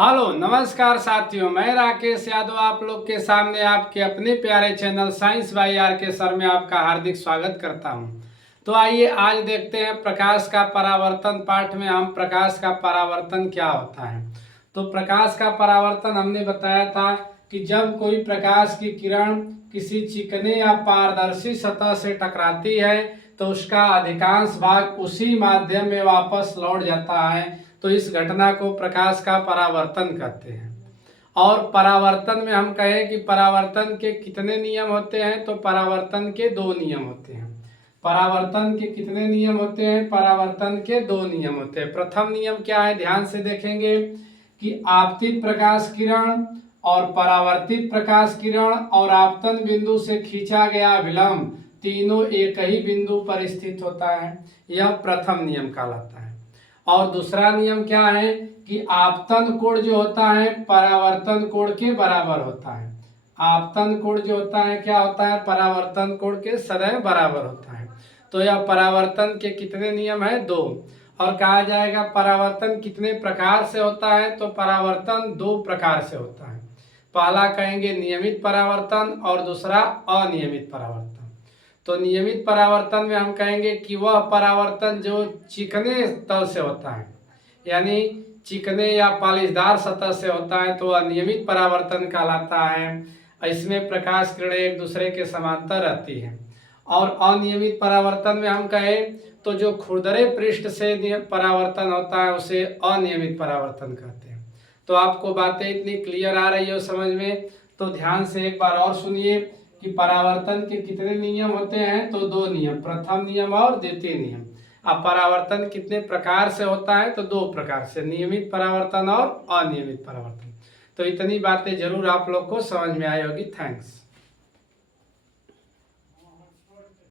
Hello नमस्कार साथियों, मैं राकेश यादव आप लोग के सामने आपके अपने प्यारे चैनल साइंस बाई आर के सर में आपका हार्दिक स्वागत करता हूं। तो आइए आज देखते हैं प्रकाश का परावर्तन। पाठ में हम प्रकाश का परावर्तन क्या होता है। तो प्रकाश का परावर्तन हमने बताया था कि जब कोई प्रकाश की किरण किसी चिकने या पारदर्शी सतह से टकराती है तो उसका अधिकांश भाग उसी माध्यम में वापस लौट जाता है। तो इस घटना को प्रकाश का परावर्तन कहते हैं। और परावर्तन में हम कहें कि परावर्तन के कितने नियम होते हैं, तो परावर्तन के दो नियम होते हैं। परावर्तन के कितने नियम होते हैं? परावर्तन के दो नियम होते हैं। प्रथम नियम क्या है, ध्यान से देखेंगे कि आपतित प्रकाश किरण और परावर्तित प्रकाश किरण और आपतन बिंदु से खींचा गया विलंब तीनों एक ही बिंदु पर स्थित होता है। यह प्रथम नियम कहलाता है। और दूसरा नियम क्या है कि आपतन कोण जो होता है परावर्तन कोण के बराबर होता है। आपतन कोण जो होता है क्या होता है? परावर्तन कोण के सदैव बराबर होता है। तो यह परावर्तन के कितने नियम है? दो। और कहा जाएगा परावर्तन कितने प्रकार से होता है, तो परावर्तन दो प्रकार से होता है। पहला कहेंगे नियमित परावर्तन और दूसरा अनियमित परावर्तन। तो नियमित परावर्तन में हम कहेंगे कि वह परावर्तन जो चिकने तल से होता है, यानी चिकने या पालिशदार सतह से होता है, तो वह नियमित परावर्तन कहलाता है। इसमें प्रकाश किरणें एक दूसरे के समांतर रहती हैं। और अनियमित परावर्तन में हम कहें तो जो खुरदरे पृष्ठ से परावर्तन होता है उसे अनियमित परावर्तन कहते हैं। तो आपको बातें इतनी क्लियर आ रही हो समझ में, तो ध्यान से एक बार और सुनिए कि परावर्तन के कितने नियम होते हैं, तो दो नियम, प्रथम नियम और द्वितीय नियम। अब परावर्तन कितने प्रकार से होता है, तो दो प्रकार से, नियमित परावर्तन और अनियमित परावर्तन। तो इतनी बातें जरूर आप लोग को समझ में आई होगी। थैंक्स।